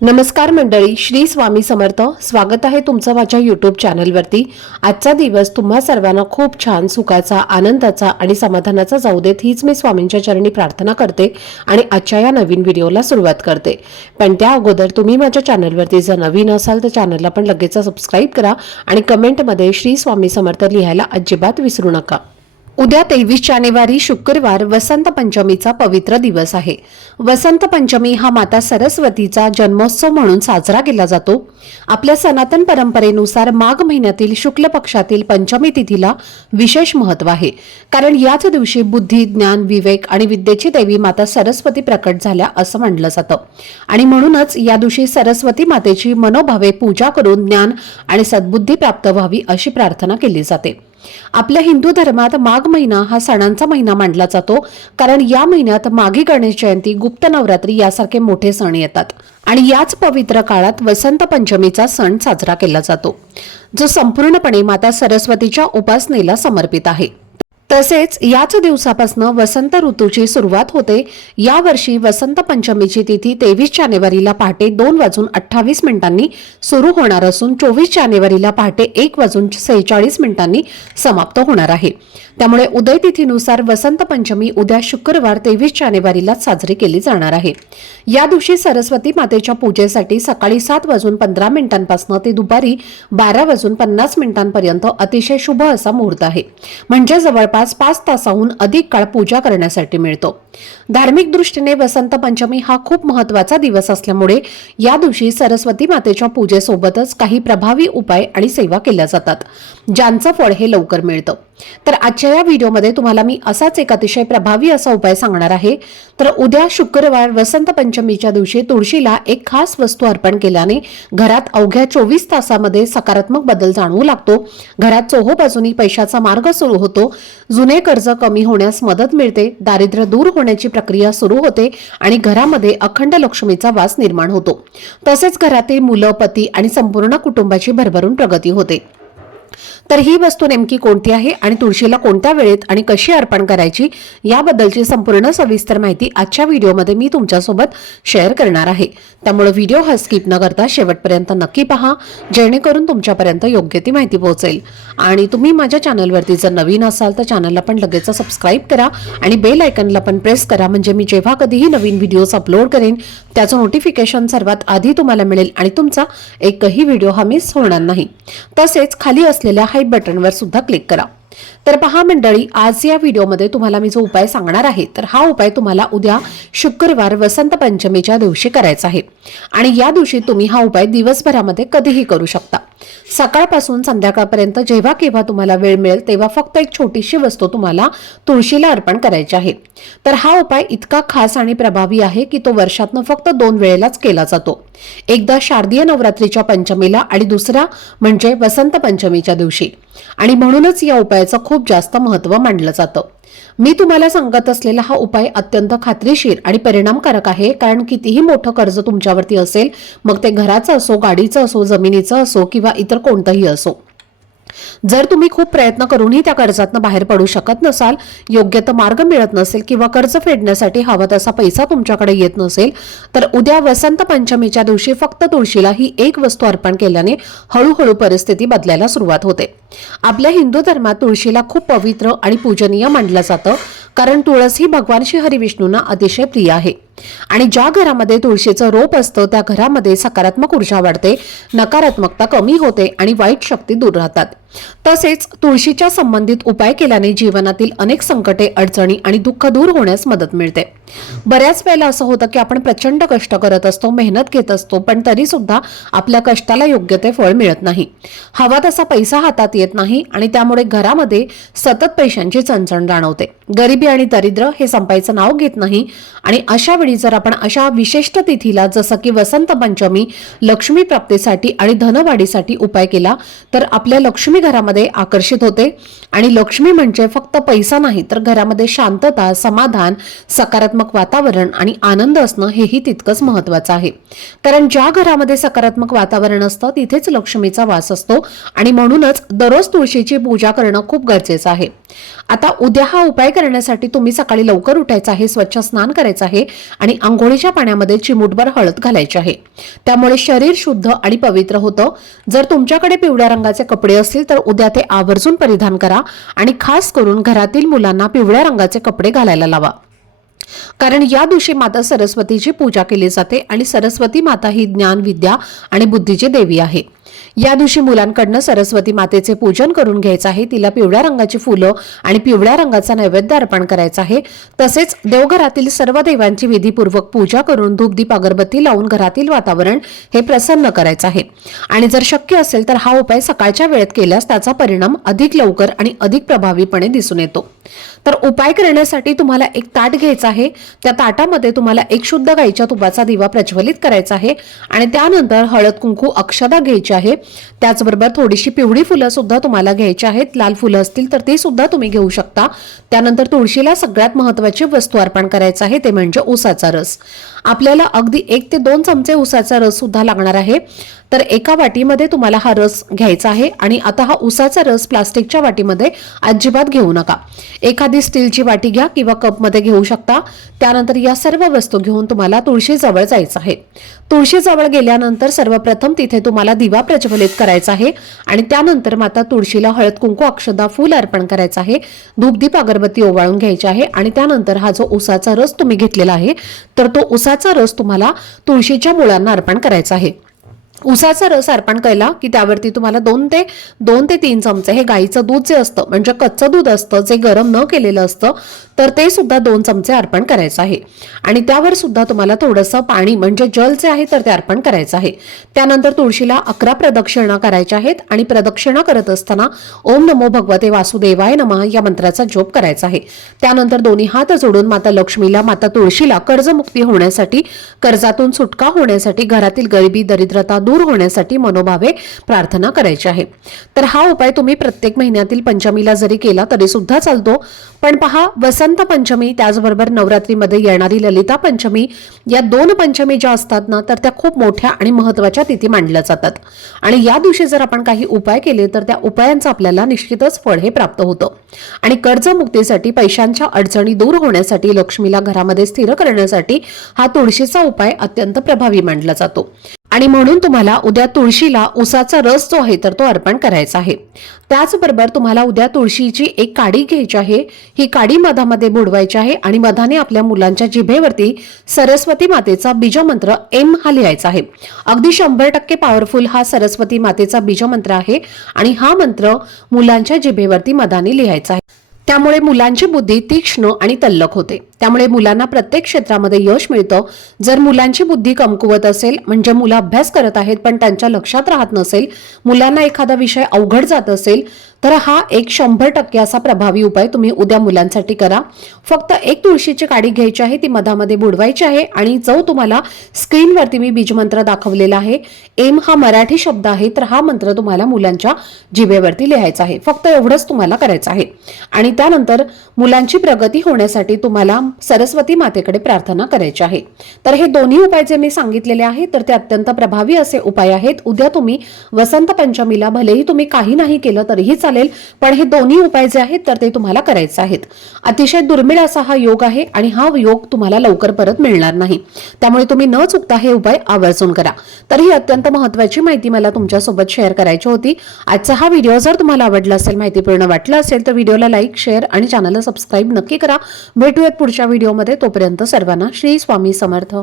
नमस्कार मंडळी, श्री स्वामी समर्थ. स्वागत आहे तुमचं माझ्या यूट्यूब चॅनलवरती. आजचा दिवस तुम्हा सर्वांना खूप छान, सुखाचा, आनंदाचा आणि समाधानाचा जाऊ देत, हीच मी स्वामींच्या चरणी प्रार्थना करते आणि आजच्या या नवीन व्हिडिओला सुरुवात करते. पण त्या अगोदर तुम्ही माझ्या चॅनलवरती जर नवीन असाल तर चॅनलला पण लगेच सबस्क्राईब करा आणि कमेंटमध्ये श्री स्वामी समर्थ लिहायला अजिबात विसरू नका. उद्या 23 जानेवारी शुक्रवार वसंत पंचमीचा पवित्र दिवस आहे. वसंत पंचमी हा माता सरस्वतीचा जन्मोत्सव म्हणून साजरा केला जातो. आपल्या सनातन परंपरेनुसार माघ महिन्यातील शुक्ल पक्षातील पंचमी तिथीला विशेष महत्त्व आहे. कारण याच दिवशी बुद्धी, ज्ञान, विवेक आणि विद्येची देवी माता सरस्वती प्रकट झाल्या असं म्हटलं जातं आणि म्हणूनच या दिवशी सरस्वती मातेची मनोभावे पूजा करून ज्ञान आणि सद्बुद्धी प्राप्त व्हावी अशी प्रार्थना केली जाते. आपल्या हिंदू धर्मात माघ महिना हा सणांचा महिना मानला जातो, कारण या महिन्यात माघी गणेश जयंती, गुप्त नवरात्री यासारखे मोठे सण येतात आणि याच पवित्र काळात वसंत पंचमीचा सण साजरा केला जातो, जो संपूर्णपणे माता सरस्वतीच्या उपासनेला समर्पित आहे. तसेच याच दिवसापासून वसंत ऋतूची सुरुवात होते. या वर्षी वसंत पंचमीची तिथी 23 जानेवारीला पहाटे 2:28 सुरू होणार असून 24 जानेवारीला पहाटे 1:46 समाप्त होणार आहे. त्यामुळे उदय तिथीनुसार वसंत पंचमी उद्या शुक्रवार 23 जानेवारीला साजरी केली जाणार आहे. या दिवशी सरस्वती मातेच्या पूजेसाठी सकाळी 7:15 पासून ते दुपारी 12:50 अतिशय शुभ असा मुहूर्त आहे. म्हणजे जवळपास 5 तासाहून अधिक काळ पूजा करण्यासाठी मिळतो. धार्मिक दृष्टीने वसंत पंचमी हा खूप महत्त्वाचा दिवस असल्यामुळे या दिवशी सरस्वती मातेच्या पूजेसोबतच काही प्रभावी उपाय आणि सेवा केल्या जातात, ज्यांचं फळ हे लवकर मिळतं. तर आजच्या या व्हिडिओमध्ये तुम्हाला मी असाच एक अतिशय प्रभावी असा उपाय सांगणार आहे. तर उद्या शुक्रवार वसंत पंचमीच्या दिवशी तुळशीला एक खास वस्तू अर्पण केल्याने घरात अवघ्या 24 तासामध्ये सकारात्मक बदल जाणवू लागतो. घरात चोहोबाजूनी पैशाचा मार्ग सुरू होतो. जुने कर्ज कमी होण्यास मदत मिळते. दारिद्र्य दूर होण्याची प्रक्रिया सुरू होते आणि घरामध्ये अखंड लक्ष्मीचा वास निर्माण होतो. तसेच घरातील मुलं, पती आणि संपूर्ण कुटुंबाची भरभरून प्रगती होते. तर ही वस्तू नेमकी कोणती आहे आणि तुळशीला कोणत्या वेळेत आणि कशी अर्पण करायची याबद्दलची संपूर्ण सविस्तर माहिती आजच्या व्हिडिओमध्ये मी तुमच्यासोबत शेअर करणार आहे. त्यामुळे व्हिडिओ हा स्किप न करता शेवटपर्यंत नक्की पहा, जेणेकरून तुमच्यापर्यंत योग्य ती माहिती पोहोचेल. आणि तुम्ही माझ्या चॅनलवरती जर नवीन असाल तर चॅनलला पण लगेच सबस्क्राईब करा आणि बेल आयकॉनला पण प्रेस करा, म्हणजे मी जेव्हा कधीही नवीन व्हिडिओज अपलोड करेन त्याचं नोटिफिकेशन सर्वात आधी तुम्हाला मिळेल आणि तुमचा एकही व्हिडिओ हा मिस होणार नाही. तसेच खाली असलेल्या हाईप बटनवर सुद्धा क्लिक करा. तर पहा मंडळी, आज या व्हिडिओमध्ये तुम्हाला मी जो उपाय सांगणार आहे तर हा उपाय तुम्हाला उद्या शुक्रवार वसंत पंचमीच्या दिवशी करायचा आहे आणि या दिवशी तुम्ही हा उपाय दिवसभरामध्ये कधीही करू शकता. सकाळपासून संध्याकाळपर्यंत जेव्हा केव्हा तुम्हाला वेळ मिळेल तेव्हा फक्त एक छोटीशी वस्तू तुम्हाला तुळशीला अर्पण करायची आहे. तर हा उपाय इतका खास आणि प्रभावी आहे की तो वर्षातनं फक्त 2 वेळेलाच केला जातो. एकदा शारदीय नवरात्रीच्या पंचमीला आणि दुसरा म्हणजे वसंत पंचमीच्या दिवशी, आणि म्हणूनच या उपायाचं खूप जास्त महत्त्व मानलं जातं. मी तुम्हाला सांगत असलेला हा उपाय अत्यंत खात्रीशीर आणि परिणामकारक आहे, कारण कितीही मोठं कर्ज तुमच्यावरती असेल, मग ते घराचं असो, गाडीचं असो, जमिनीचं असो किंवा इतर कोणतंही असो, जर तुम्ही खूप प्रयत्न करूनही त्या कर्जातून बाहेर पडू शकत नसाल, योग्य तो मार्ग मिळत नसेल किंवा कर्ज फेडण्यासाठी हवा तसा पैसा तुमच्याकडे येत नसेल, तर उद्या वसंत पंचमीच्या दिवशी फक्त तुळशीला ही एक वस्तू अर्पण केल्याने हळूहळू परिस्थिती बदलायला सुरुवात होते. आपल्या हिंदू धर्मात तुळशीला खूप पवित्र आणि पूजनीय मानलं जातं, कारण तुळस ही भगवान श्री हरी विष्णूंना अतिशय प्रिय आहे आणि ज्या घरामध्ये तुळशीचं रोप असतं त्या घरामध्ये सकारात्मक ऊर्जा वाढते, नकारात्मकता कमी होते आणि वाईट शक्ती दूर राहतात. तसेच तुळशीच्या संबंधित उपाय केल्याने जीवनातील अनेक संकटे, अडचणी आणि दुःख दूर होण्यास मदत मिळते. बऱ्याच वेळेला असं होतं की आपण प्रचंड कष्ट करत असतो, मेहनत घेत असतो, पण तरी सुद्धा आपल्या कष्टाला योग्य ते फळ मिळत नाही, हवा तसा पैसा हातात येत नाही आणि त्यामुळे घरामध्ये सतत पैशांची चणचण जाणवते. गरिबी आणि दरिद्र हे संपायचं नाव घेत नाही आणि अशा वेळी जर आपण अशा विशिष्ट तिथीला जसं की वसंत पंचमी लक्ष्मी प्राप्तीसाठी आणि धनवाढीसाठी उपाय केला तर आपल्या लक्ष्मी घरामध्ये आकर्षित होते. आणि लक्ष्मी म्हणजे फक्त पैसा नाही तर घरामध्ये शांतता, समाधान, सकारात्मक वातावरण आणि आनंद असणं हेही तितकंच महत्त्वाचं आहे. कारण ज्या घरामध्ये सकारात्मक वातावरण असतं तिथेच लक्ष्मीचा वास असतो आणि म्हणूनच दररोज तुळशीची पूजा करणं खूप गरजेचं आहे. आता उद्या हा उपाय करण्यासाठी तुम्ही सकाळी लवकर उठायचं आहे, स्वच्छ स्नान करायचं आहे आणि अंघोळीच्या पाण्यामध्ये चिमूटभर हळद घालायची आहे. त्यामुळे शरीर शुद्ध आणि पवित्र होतं. जर तुमच्याकडे पिवळ्या रंगाचे कपडे असतील तर उद्या ते आवर्जून परिधान करा आणि खास करून घरातील मुलांना पिवळ्या रंगाचे कपडे घालायला लावा. कारण या दिवशी माता सरस्वतीची पूजा केली जाते आणि सरस्वती माता ही ज्ञान, विद्या आणि बुद्धीची देवी आहे. या दिवशी मुलांकडनं सरस्वती मातेचे पूजन करून घ्यायचं आहे. तिला पिवळ्या रंगाची फुलं आणि पिवळ्या रंगाचा नैवेद्य अर्पण करायचा आहे. तसेच देवघरातील सर्व देवांची विधीपूर्वक पूजा करून धूपदीप अगरबत्ती लावून घरातील वातावरण हे प्रसन्न करायचं आहे. आणि जर शक्य असेल तर हा उपाय सकाळच्या वेळेत केल्यास त्याचा परिणाम अधिक लवकर आणि अधिक प्रभावीपणे दिसून येतो. तर उपाय करण्यासाठी तुम्हाला एक ताट घ्यायचं आहे. त्या ताटामध्ये तुम्हाला एक शुद्ध गाईच्या तुपाचा दिवा प्रज्वलित करायचा आहे आणि त्यानंतर हळद, कुंकू, अक्षता घ्यायची आहे. त्याचबरोबर थोडीशी पिवळी फुलं सुद्धा तुम्हाला घ्यायची आहेत. लाल फुलं असतील तर ती सुद्धा तुम्ही घेऊ शकता. त्यानंतर तुळशीला सगळ्यात महत्त्वाची वस्तू अर्पण करायचं आहे, ते म्हणजे उसाचा रस. आपल्याला अगदी 1 ते 2 चमचे उसाचा रस सुद्धा लागणार आहे. तर एका वाटीमध्ये तुम्हाला हा रस घ्यायचा आहे आणि आता हा उसाचा रस प्लास्टिकच्या वाटीमध्ये अजिबात घेऊ नका. एखादी स्टीलची वाटी घ्या किंवा कपमध्ये घेऊ शकता. त्यानंतर या सर्व वस्तू घेऊन तुम्हाला तुळशीजवळ जायचं आहे. तुळशीजवळ गेल्यानंतर सर्वप्रथम तिथे तुम्हाला दिवा प्रज्वलित करायचा आहे आणि त्यानंतर माता तुळशीला हळद, कुंकू, अक्षता, फूल अर्पण करायचं आहे. धूपदीप अगरबत्ती ओवाळून घ्यायची आहे आणि त्यानंतर हा जो उसाचा रस तुम्ही घेतलेला आहे तर तो उसाचा रस तुम्हाला तुळशीच्या मुळांना अर्पण करायचा आहे. उसाचा रस अर्पण केला की त्यावरती तुम्हाला 2 ते 3 चमचे हे गाईचं दूध जे असतं म्हणजे कच्चं दूध असतं जे गरम न केलेलं असतं तर ते सुद्धा 2 चमचे अर्पण करायचं आहे. आणि त्यावर सुद्धा तुम्हाला थोडंसं पाणी म्हणजे जल जे आहे तर ते अर्पण करायचं आहे. त्यानंतर तुळशीला 11 प्रदक्षिणा करायच्या आहेत आणि प्रदक्षिणा करत असताना ओम नमो भगवते वासुदेवाय नमः या मंत्राचा जप करायचा आहे. त्यानंतर दोन्ही हात जोडून माता लक्ष्मीला, माता तुळशीला कर्जमुक्ती होण्यासाठी, कर्जातून सुटका होण्यासाठी, घरातील गरिबी, दरिद्रता दूर होण्यासाठी मनोभावे प्रार्थना करायची आहे. तर हा उपाय तुम्ही प्रत्येक महिन्यातील पंचमीला जरी केला तरी सुद्धा चालतो. पण पहा, वसंत पंचमी त्याचबरोबर नवरात्रीमध्ये येणारी ललिता पंचमी या 2 पंचमी ज्या असतात ना तर त्या खूप मोठ्या आणि महत्त्वाच्या तिथी मानल्या जातात. आणि या दिवशी जर आपण काही उपाय केले तर त्या उपायांचं आपल्याला निश्चितच फळ हे प्राप्त होतं. आणि कर्जमुक्तीसाठी, पैशांच्या अडचणी दूर होण्यासाठी, लक्ष्मीला घरामध्ये स्थिर करण्यासाठी हा तुळशीचा उपाय अत्यंत प्रभावी मानला जातो. आणि म्हणून तुम्हाला उद्या तुळशीला उसाचा रस जो आहे तर तो अर्पण करायचा आहे. त्याचबरोबर तुम्हाला उद्या तुळशीची एक काडी घ्यायची आहे. ही काडी मधामध्ये बुडवायची आहे आणि मधाने आपल्या मुलांच्या जिभेवरती सरस्वती मातेचा बीजमंत्र एम हा लिहायचा आहे. अगदी 100% पॉवरफुल हा सरस्वती मातेचा बीजमंत्र आहे आणि हा मंत्र मुलांच्या जिभेवरती मधाने लिहायचा आहे. त्यामुळे मुलांची बुद्धी तीक्ष्ण आणि तल्लख होते. त्यामुळे मुलांना प्रत्येक क्षेत्रामध्ये यश मिळतं. जर मुलांची बुद्धी कमकुवत असेल म्हणजे मुलं अभ्यास करत आहेत पण त्यांच्या लक्षात राहत नसेल, मुलांना एखादा विषय अवघड जात असेल तर हा एक 100% असा प्रभावी उपाय तुम्ही उद्या मुलांसाठी करा. फक्त एक तुळशीची काडी घ्यायची आहे, ती मधामध्ये बुडवायची आहे आणि जो तुम्हाला स्क्रीनवरती मी बीजमंत्र दाखवलेला आहे, एम हा मराठी शब्द आहे, तर हा मंत्र तुम्हाला मुलांच्या जिभेवरती लिहायचा आहे. फक्त एवढंच तुम्हाला करायचं आहे. आणि त्यानंतर मुलांची प्रगती होण्यासाठी तुम्हाला सरस्वती मातेकडे प्रार्थना करायची आहे. तर हे दोन्ही उपाय जे मी सांगितलेले आहेत तर ते अत्यंत प्रभावी असे उपाय आहेत. उद्या तुम्ही वसंत पंचमीला भलेही तुम्ही काही नाही केलं तरीही चालेल, पण हे दोन्ही उपाय जे आहेत तर ते तुम्हाला करायचे आहेत. अतिशय दुर्मिळ असा हा योग आहे आणि हा योग तुम्हाला लवकर परत मिळणार नाही. त्यामुळे तुम्ही न चुकता हे उपाय आवर्जून करा. तर ही अत्यंत महत्त्वाची माहिती मला तुमच्यासोबत शेअर करायची होती. आजचा हा व्हिडिओ जर तुम्हाला आवडला असेल, माहितीपूर्ण वाटला असेल तर व्हिडिओला लाईक, शेअर आणि चॅनलला सबस्क्राईब नक्की करा. भेटूयात पुढच्या व्हिडिओमध्ये. तोपर्यंत सर्वांना श्री स्वामी समर्थ.